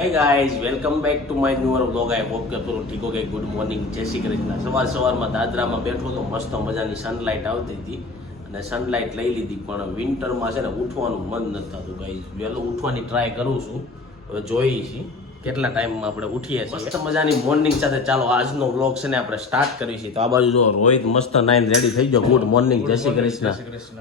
Hey guys, welcome back to my newer vlog. I hope કે પેલું ઠીક okay. Good morning, જય શ્રી કૃષ્ણ. સવારમાં દાદરામાં બેઠો તો મસ્ત મજાની સનલાઇટ આવતી હતી અને સનલાઇટ લઈ લીધી, પણ વિન્ટરમાં છે ને ઉઠવાનું મન નથી થતું. ગાઈઝ વહેલો ઉઠવાની ટ્રાય કરું છું, હવે જોઈએ છીએ કેટલા ટાઈમમાં આપણે ઉઠીએ છીએ. મસ્ત મજાની મોર્નિંગ સાથે ચાલો આજનો વ્લોગ છે ને આપણે સ્ટાર્ટ કરીએ છીએ. તો આ બાજુ જો રોહિત મસ્ત નાઈન રેડી થઈ ગયો. ગુડ મોર્નિંગ, જય શ્રી કૃષ્ણ.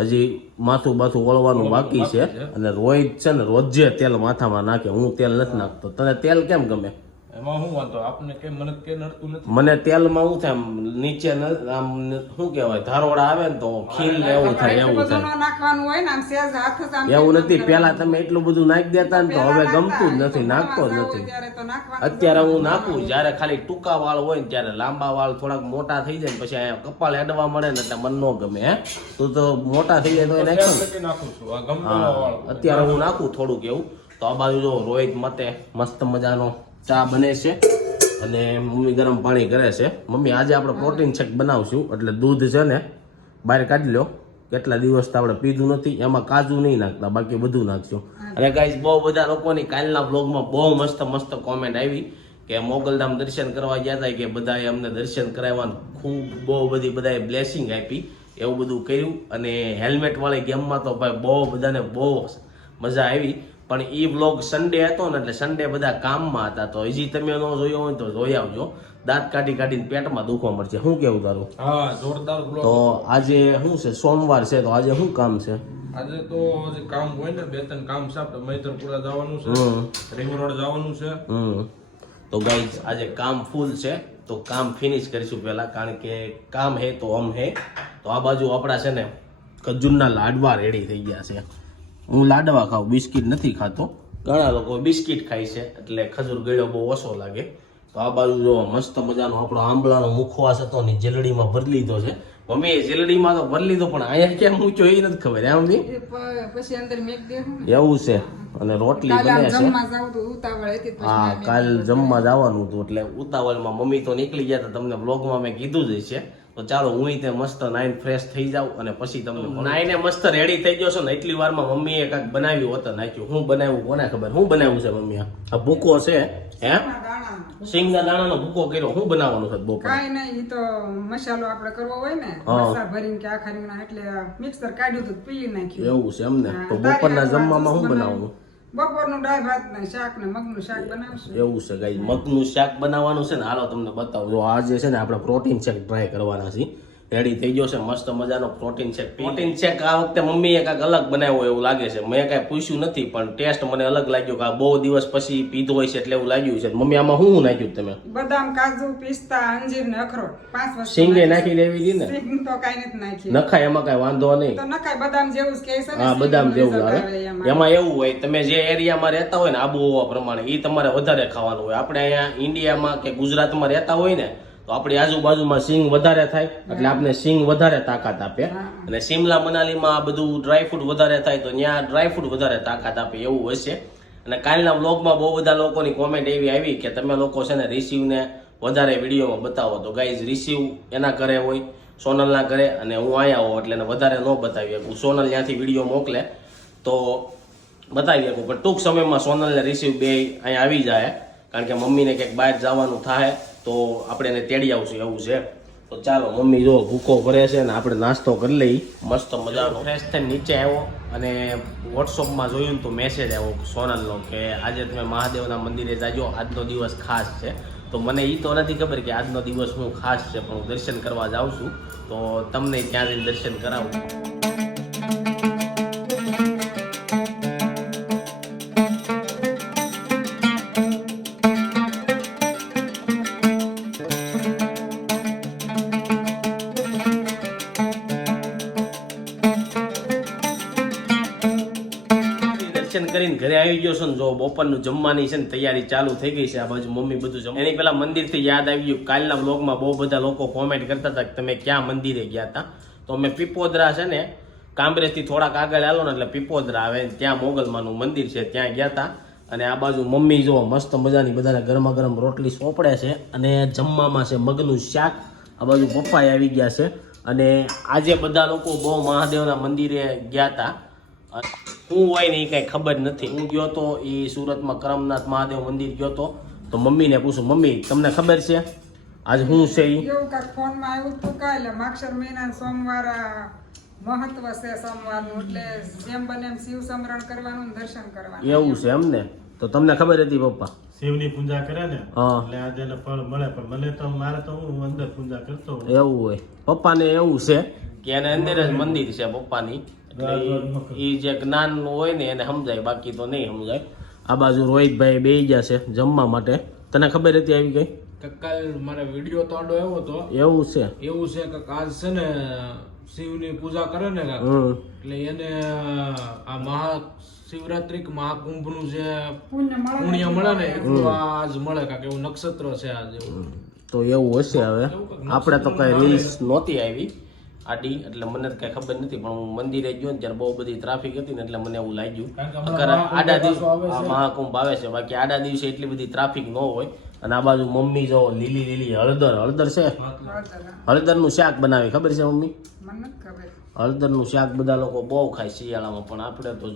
હજી માથું બાથું વળવાનું બાકી છે અને રોહિત છે ને રોજે તેલ માથામાં નાખે, હું તેલ નથી નાખતો. તને તેલ કેમ ગમે? એમાં શું વાંધો? આપને કે મને કે નડતું નથી. મને તેલમાં શું થાય, આમ નીચે આમ શું કહેવાય, ધારોડા આવે ને તો ખીલ ને એવું થાય, એવું થાય. નાખવાનું હોય ને આમ સેજ હાથ જ આમ એવું નથી. પેલા તમે એટલું બધું નાખી દેતા ને તો હવે ગમતું જ નથી, નાખતો જ નથી. અત્યારે હું નાખું જયારે ખાલી ટૂંકા વાળ હોય ને ત્યારે. લાંબા વાળ થોડાક મોટા થઈ જાય ને પછી અહીંયા કપાળ હેડવા મળે ને એટલે મન ન ગમે. તું તો મોટા થઈ જાય તો એ નાખું. નાખું છું આ ગમતો અત્યારે હું નાખું થોડુંક એવું. તો આ બાજુ જો રોહિત મતે મસ્ત મજાનો ચા બને છે અને મમ્મી ગરમ પાણી કરે છે. મમ્મી આજે આપણે પ્રોટીન શેક બનાવશું, એટલે દૂધ છે ને બહાર કાઢી લો. કેટલા દિવસ તો આપણે પીધું નથી. એમાં કાજુ નહીં નાખતા, બાકી બધું નાખશું. અને ગાઈસ બહુ બધા લોકોની કાલના બ્લોગમાં બહુ મસ્ત મસ્ત કોમેન્ટ આવી કે મોગલધામ દર્શન કરવા ગયા હતા, કે બધાએ અમને દર્શન કરાવવાનું ખૂબ બહુ બધી બધાએ બ્લેસિંગ આપી, એવું બધું કર્યું. અને હેલ્મેટ વાળી ગેમમાં તો ભાઈ બહુ બધાને બહુ મજા આવી. પણ એ વ્લોગ સન્ડે હતો ને એટલે સન્ડે બધા કામમાં હતા, તો હજી તમે ન જોયો હોય તો જોઈ આવજો. દાંત કાઢી કાઢીને પેટમાં દુખવા મળશે. શું કેવું તારું? હા, જોરદાર બ્લોગ. તો આજે શું છે, સોમવાર છે, તો આજે શું કામ છે? આજે તો હજી કામ હોય ને, બે ત્રણ કામ છે. આપણે મૈતરપુરા જવાનું છે, રિંગ રોડ જવાનું છે. તો ગાઈઝ આજે કામ ફૂલ છે, તો કામ ફિનિશ કરીશું પહેલા, કારણ કે કામ હે તો હમ હે. તો આ બાજુ આપણા છે ને ખજૂરના લાડવા રેડી થઈ ગયા છે. હું લાડવા ખાઉં, બિસ્કિટ નથી ખાતો. ઘણા લોકો બિસ્કિટ ખાય છે એટલે ખજૂર ગળ્યો બહુ ઓછો લાગે. તો આ બાજુ જો મસ્ત મજાનો આપણો આંબળાનો મુખવાસ હતો ને જેલડીમાં ભરી લીધો છે. મમ્મી એ જેલડીમાં તો ભરી લીધો, પણ અહીંયા કેમ મૂક્યો એ નથી ખબર. એમ બી પછી અંદર મેક દે એવું છે. અને રોટલી બને છે. જમવા જાવ તો ઉતાવળ હતી. હા, કાલ જમવા જવાનું હતું એટલે ઉતાવળમાં મમ્મી તો નીકળી ગયા હતા. તમને બ્લોગમાં મેં કીધું જ છે. તો ચાલો હું તે મસ્ત નાઈન ફ્રેશ થઈ જાઉં અને પછી તમને નાઈને મસ્ત રેડી થઈ ગયો છો ને એટલી વારમાં મમ્મીએ કાંઈક બનાવ્યું હતું, નાખ્યું. હું બનાવ્યું કોને ખબર? હું બનાવ્યું છે મમ્મી? આ ભૂકો છે હે, સિંગના દાણાનો ભૂકો કર્યો. હું બનાવવાનું છે બપોર? કાઈ નહીં, ઈ તો મસાલો આપણે કરવો હોય ને, મસાલા ભરીને કે આખા રીંગણા એટલે મિક્સર કાઢ્યું તો પી નાખ્યું. એવું છે એમને? તો બપોરના જમવામાં શું બનાવવાનું? બપોરનું દાળ ભાત ને શાક ને મગનું શાક બનાવશું. એવું છે ગાઈસ, મગનું શાક બનાવવાનું છે ને. હાલો તમને બતાવું. જો આજે છે ને આપણે પ્રોટીન શેક ટ્રાય કરવાના છે. રેડી થઈ ગયો છે મસ્ત મજાનો પ્રોટીન શેક. પ્રોટીન શેક આ વખતે મમ્મીએ કાંઈક અલગ બનાવ્યો એવું લાગે છે. મેં કાંઈ પૂછ્યું નથી, પણ ટેસ્ટ મને અલગ લાગ્યો કે આ બહુ દિવસ પછી પીધો હોય છે એટલે એવું લાગ્યું છે. મમ્મી આમાં શું નાખ્યું તમે? બદામ, કાજુ, પિસ્તા, અંજીર ને અખરોટ 5 વસ્તુ. સિંગે નાખી લેવી હતી ને? સિંગ તો કાઈ નથી નાખી. નખાય, એમાં કાંઈ વાંધો નહીં. તો નખાય, બદામ જેવું જ કે છે ને. હા, બદામ જેવું આવે. એમાં એવું હોય, તમે જે એરિયામાં રહેતા હોય ને આબોહવા પ્રમાણે એ તમારે વધારે ખાવાનું હોય. આપણે અહીંયા ઇન્ડિયામાં કે ગુજરાતમાં રહેતા હોય ને તો આપણી આજુબાજુમાં સિંગ વધારે થાય એટલે આપણે સિંગ વધારે તાકાત આપે. અને શિમલા મનાલીમાં આ બધું ડ્રાયફ્રૂટ વધારે થાય તો ત્યાં ડ્રાયફ્રૂટ વધારે તાકાત આપે, એવું હશે. અને કાલના વ્લોગમાં બહુ બધા લોકોની કોમેન્ટ એવી આવી કે તમે લોકો છે ને રિસીવને વધારે વિડીયોમાં બતાવો. તો ગાઈઝ રિસીવ એના ઘરે હોય, સોનલના ઘરે, અને હું અહીંયા હોઉં એટલે એને વધારે ન બતાવી શકું. સોનલ ત્યાંથી વિડીયો મોકલે તો બતાવી શકું, પણ ટૂંક સમયમાં સોનલને રિસીવ બે અહીંયા આવી જાય, કારણ કે મમ્મીને ક્યાંક બહાર જવાનું થાય તો આપણે એને તેડી આવશું, એવું છે. તો ચાલો મમ્મી જો ભૂકો કરે છે ને આપણે નાસ્તો કરી લઈ મસ્ત મજાનો. ફ્રેશ થઈને નીચે આવ્યો અને વોટ્સઅપમાં જોયું તો મેસેજ આવ્યો સોનલનો કે આજે તમે મહાદેવના મંદિરે જાજો, આજનો દિવસ ખાસ છે. તો મને એ તો નથી ખબર કે આજનો દિવસ હું ખાસ છે, પણ હું દર્શન કરવા જાઉં છું, તો તમને ત્યાં જઈને દર્શન કરાવું. દર્શન કરીને ઘરે આવી ગયો છો ને, જો બપોરનું જમવાની છે ને તૈયારી ચાલુ થઈ ગઈ છે. આ બાજુ મમ્મી બધું જમ. એની પેલા મંદિરથી યાદ આવી ગયું, કાલના બ્લોગમાં બહુ બધા લોકો કોમેન્ટ કરતા હતા કે તમે ક્યાં મંદિરે ગયા હતા. તો અમે પીપોદરા છે ને કામરેજથી થોડાક આગળ આલો ને એટલે પીપોદરા આવે, ત્યાં મોગલમાનું મંદિર છે, ત્યાં ગયા હતા. અને આ બાજુ મમ્મી જો મસ્ત મજાની બધાને ગરમા ગરમ રોટલી સોંપડે છે અને જમવામાં છે મગનું શાક. આ બાજુ પપ્પા આવી ગયા છે અને આજે બધા લોકો બહુ મહાદેવના મંદિરે ગયા હતા. શું હોય ને એ કઈ ખબર નથી. હું ગયો તો એ સુરતમાં કરમનાથ મહાદેવ મંદિર ગયો તો મમ્મીને પૂછું, મમ્મી તમને ખબર છે આજ શું છે ઈ? એવું કાંઈક ફોનમાં આવ્યું તું કાલે માગશર મહિના સોમવાર મહત્વ છે સોમવારનું, એટલે જેમ બને એમ શિવ સમરણ કરવાનું ને દર્શન કરવાનું. એવું છે એમ ને? તો તમને ખબર હતી પપ્પા? શિવની પૂજા કરે ને હા. એટલે આજે એને ફળ મળે, પણ મને તો મારે તો હું અંદર પૂજા કરતો હોઉં. એવું હોય પપ્પાને, એવું છે કે એને અંદર જ મંદિર છે પપ્પાની, એટલે એ જે જ્ઞાન હોય ને એને સમજાય, બાકી તો નહીં સમજાય. આ બાજુ રોહિતભાઈ બેહી ગયા છે જમવા માટે. તને ખબર હતી આવી ગઈ? કાલ મારે વિડીયો તો આડો આવ્યો હતો, એવું છે. એવું છે કે આજ છે ને શિવની પૂજા કરે ને કાક, એટલે એને આ મહાશિવરાત્રી કે મહાકુંભનું જે પુણ્ય મળે ને એટલું આજ મળે કાક, એવું નક્ષત્ર છે આજ એવું. તો એવું હશે. હવે આપણે તો કઈ રીલ્સ નહોતી આવી આડી, એટલે મને તો કઈ ખબર નથી, પણ હું મંદિરે ગયો ને ત્યારે બહુ બધી ટ્રાફિક હતી ને એટલે મને એવું લાગ્યું. આડા દિવસે મહાકુંભ આવે છે, બાકી આડા દિવસે એટલી બધી ટ્રાફિક ન હોય. અને આ બાજુ મમ્મી જો લીલી લીલી હળદર છે, હળદરનું શાક બનાવે, ખબર છે મમ્મી? મને નથી ખબર. હળદરનું શાક બધા લોકો બહુ ખાય શિયાળામાં, પણ આપણે તો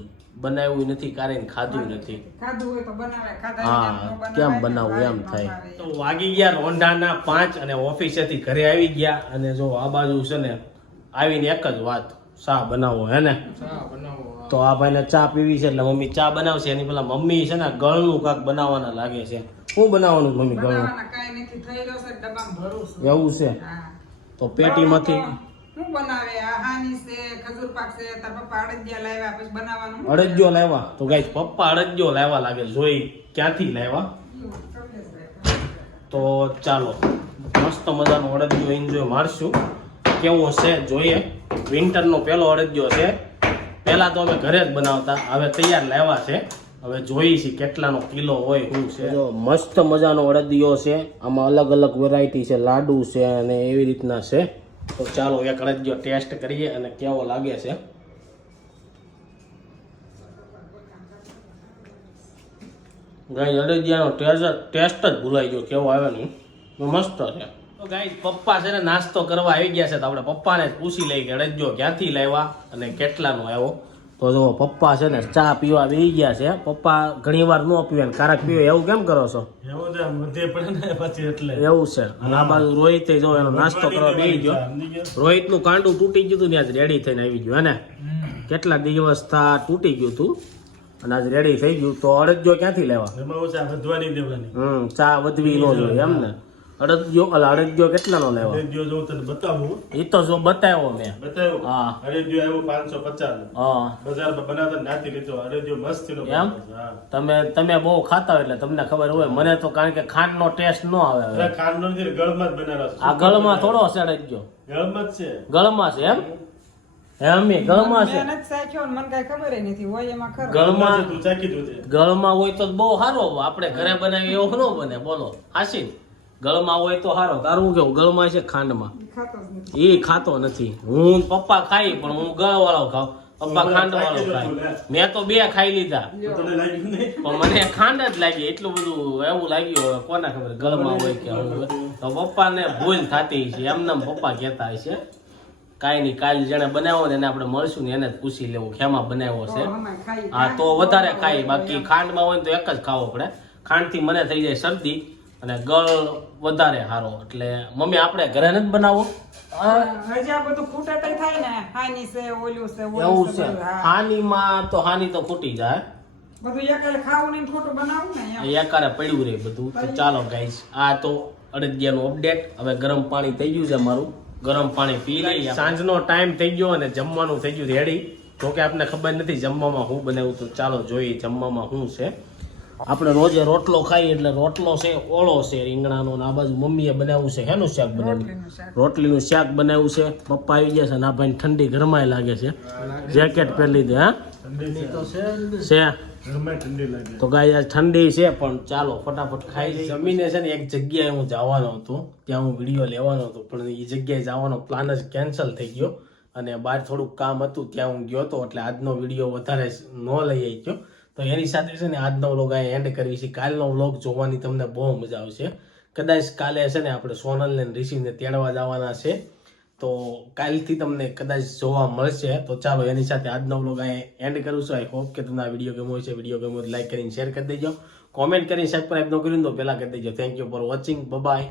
બનાવ્યું નથી, કારણ ખાધું નથી. ખાધું હોય તો બનાવે, ખાધા હા, કેમ બનાવવું એમ થાય. તો વાગી ગયા રોંઢાના 5 અને ઓફિસેથી ઘરે આવી ગયા. અને જો આ બાજુ છે ને આવીને એક જ વાત, ચા બનાવો હે ને? તો આ ભાઈને ચા પીવી છે એટલે મમ્મી ચા બનાવશે. એની પેલા મમ્મી છે ને ગળનું કાક બનાવવાના લાગે છે. શું બનાવવાનું મમ્મી ગળનું? બનાવવાના કાંઈ નથી, થઈ જશે ડબ્બામાં ભરું છું. એવું છે? હા. તો પેટીમાંથી શું બનાવે? આ હાની છે, ખજૂર પાક છે, તાર પપ્પા અડદિયા લાવ્યા, પછી બનાવવાનું શું? અડદિયો લાવ્યા. તો ગાઈસ પપ્પા અડદિયો લાવ્યા લાગે, જોઈ ક્યાંથી લાવ્યા. તો ચાલો મસ્ત મજાનો અડદિયો એન્જોય મારશું. કેવો છે જોઈએ. વિન્ટરનો પહેલો અડદિયો છે. પહેલા તો અમે ઘરે જ બનાવતા, હવે તૈયાર લાવ્યા છે. હવે જોઈએ છીએ કેટલાનો કિલો હોય શું છે. જો મસ્ત મજાનો અડદિયો છે. આમાં અલગ અલગ વેરાયટી છે, લાડુ છે અને એવી રીતના છે. તો ચાલો એક અડદિયો ટેસ્ટ કરીએ અને કેવો લાગે છે. ગાઈસ અડદિયાનો ટેસ્ટ જ ભૂલાઈ ગયો કેવો આવે ને, મસ્ત છે. તો ગાઈસ પપ્પા છે ને નાસ્તો કરવા આવી ગયા છે, તો આપણે પપ્પાને જ પૂછી લઈએ કે અડદિયો ક્યાંથી લાવ્યા અને કેટલાનો આવ્યો. તો જો પપ્પા છે ને ચા પીવા બેસી ગયા છે. પપ્પા ઘણી વાર ન પીવે ને કારક પીવે, એવું કેમ કરો છો? એવું જ આમ વધે પડે ને પછી એટલે એવું છે. અને આ બાજુ રોહિત જો એનો નાસ્તો કરવા બેસી ગયો. રોહિતનું કાંડું તૂટી ગયું હતું ને આજ રેડી થઈને આવી ગયું હે ને? કેટલા દિવસ તૂટી ગયું હતું અને આજ રેડી થઈ ગયું. તો અડદિયો ક્યાંથી લેવા? એમાં ઓછા વધવાની દેવાની. ચા વધવી ન જોઈએ એમ ને? અડદિયો કેટલાનો લેવા? અડદિયો જો તને બતાવું, એ તો જો બતાવ્યો મેં. બતાવ્યું. હા. અડદિયો આવ્યો 550 નો. હા બજારમાં બનાવતા નાથી લીધો. અડદિયો મસ્ત નો. એમ? તમે બહુ ખાતા હોય એટલે તમને ખબર હોય. મને તો કારણ કે ખાંડનો ટેસ્ટ ન આવે. હવે ખાંડ નો નથી, ગળમાં જ બનાવેલો છે. આ ગળમાં થોડો છે અડદિયો? ગળમાં જ છે. ગળમાં છે એમ? એમ ગળમાં છે? મેં નથી સાખ્યો ને મને કાંઈ ખબર ય નથી હોય એમાં ખરો. ગળમાં તું ચાખી દઉં. ગળમાં હોય તો બહુ સારો. આપણે ઘરે બનાવી એવો ન બને. બોલો હાસી, ગળમાં હોય તો સારો. તારું કેવું? ગળમાં છે ખાંડમાં? ખાતો જ નથી. એ ખાતો નથી. હું પપ્પા ખાઈ પણ હું ગળ વાળો ખાવ, પપ્પા ખાંડ વાળો ખાય. મેં તો 2 ખાઈ લીધા તને લાગ્યું નહીં? પણ મને ખાંડ જ લાગી. એટલું બધું એવું લાગ્યું. હવે કોને ખબર ગળમાં હોય કે આવું હોય. તો પપ્પાને ભૂલ થતી છે એમને પપ્પા કહેતા હશે. કાંઈ નહીં, કાલ જેને બનાવ્યો ને એને આપણે મળશું ને એને જ પૂછી લેવું ખેમાં બનાવ્યો છે. હા તો વધારે ખાઈ, બાકી ખાંડમાં હોય તો એક જ ખાવો પડે. ખાંડથી મને થઈ જાય શરદી અને ગળ વધારે સારો. એટલે મમ્મી આપણે ઘરે નથી બનાવો? હજી આ બધું ખૂટાટાઈ થાય ને, હાની છે, ઓલું છે, એવું ઓલું છે. છે, બધું. હા. હાની તો ખૂટી જાય. બધું એકાલે ખાવું નહીં, ખોટું બનાવું ને એમ. એકારે પડ્યું રહે બધું. તો ચાલો ગાઈસ, આ તો અડદિયાનું અપડેટ. હવે ગરમ પાણી થઈ ગયું છે મારું, ગરમ પાણી પી લઈએ. સાંજનો ટાઈમ થઈ ગયો અને જમવાનું થઈ ગયું રેડી. તો કે આપણને ખબર નથી જમવામાં શું બનાવ્યું, તો ચાલો જોઈએ જમવામાં શું છે. આપણે રોજે રોટલો ખાઈએ એટલે રોટલો છે ઓળો છે રીંગણાનો. આ બાજુ મમ્મીએ બનાવ્યું છે હેનું શાક બનાવ્યું? રોટલીનું શાક. રોટલીનું શાક બનાવ્યું છે. પપ્પા આવી ગયા છે અને આ ભાઈને ઠંડી ઘરમાં લાગે છે. જેકેટ પહેરી લીધું. હા ઠંડી તો છે. ઘરમાં ઠંડી લાગે. તો ગાય આજ ઠંડી છે પણ ચાલો ફટાફટ ખાઈ. જમીને છે ને એક જગ્યાએ હું જવાનો હતો, ત્યાં હું વિડીયો લેવાનો હતો, પણ એ જગ્યાએ જવાનો પ્લાન જ કેન્સલ થઈ ગયો અને બહાર થોડુંક કામ હતું ત્યાં હું ગયો હતો. એટલે આજનો વિડીયો વધારે ન લઈ આવી ગયો. તો એની સાથે છે ને આજનો વ્લોગ અહીં એન્ડ કરવી છે. કાલનો વ્લોગ જોવાની તમને બહુ મજા આવશે. કદાચ કાલે છે ને આપણે સોનલને રિસીવને તેડવા જવાના છે. તો તો કાલથી તમને કદાચ જોવા મળશે. તો ચાલો એની સાથે આજનો વ્લોગ અહીં એન્ડ કરું છું. આઈ હોપ કે તમને આ વિડીયો ગમ્યો છે. વિડીયો ગમ્યો તો લાઈક કરીને શેર કરી દેજો. કોમેન્ટ કરીને સબસ્ક્રાઇબ ન કર્યું તો પહેલા કરી દેજો. Thank you for watching. By.